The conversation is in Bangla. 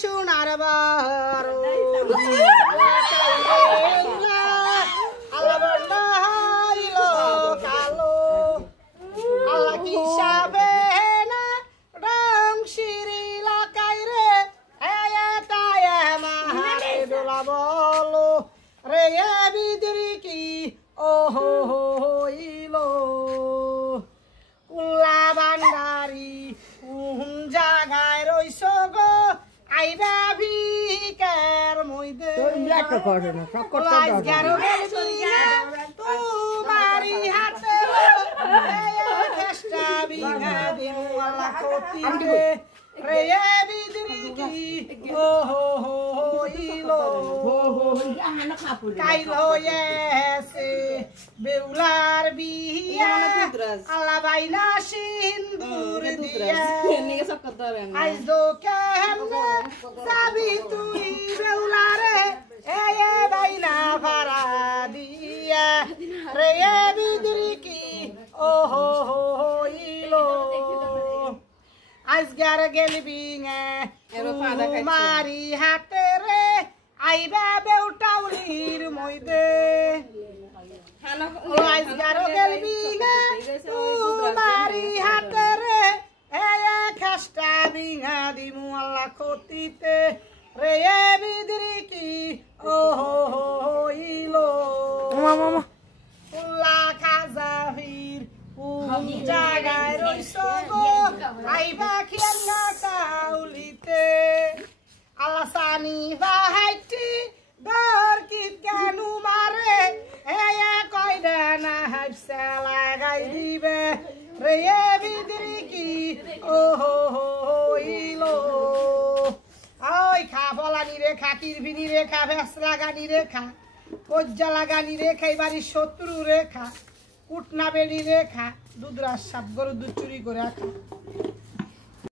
সোনার বারো কালো আল্লাহ কি সাবে না রং সিঁড়ি লাকাই রে তাই মাহারে দোলা বলো রে বিদ্রি কি ও হইলো কুল্লা বান্ডারি কোন জায়গায় রইছ গো আইবা ভিকার মইদে তোমারি হাতে চেষ্টা বিঘা দিন আল্লাহ ক্ষতি রে বিদ্রি কি ও হইলো কাইল হয়েছে বেউলার বিয়া আল্লাহ বাইনা সিন্দুর দিয়া আইজ দো কেমনে যাবি তুই বেউলারে এ বাইনা ভাড়া দিয়া রে বিদ্রি কি ও হইলো আজগার গেলবি মারি হাতে রে আইবা বেউটাউলির মইদে আজগার গেলবি মারি হাতে রে খেষ্টা বিঘা দিমু আল্লাহ ক্ষতিতে রে বিদ্রি কি ও হইলো উল্লা খাজা ভির জাগায় রইছ গো আইবা খেলা টাউলিতে আল্লাহ সানি বাহাইটি দর কিত গানু মারে কয়ডা না হাইসা লাগাই দিবে রে বিদ্রি কি ও হইলো ওই খা বলানি রে খা কিরবিনি রে খা ভেস লাগানি রে খা কজ্জা লাগানি রে খা বাড়ির শত্রু রে খা কুটনা বেড়ি রে খা দুধ রাস সাপ গরু দুধ চুরি করে খা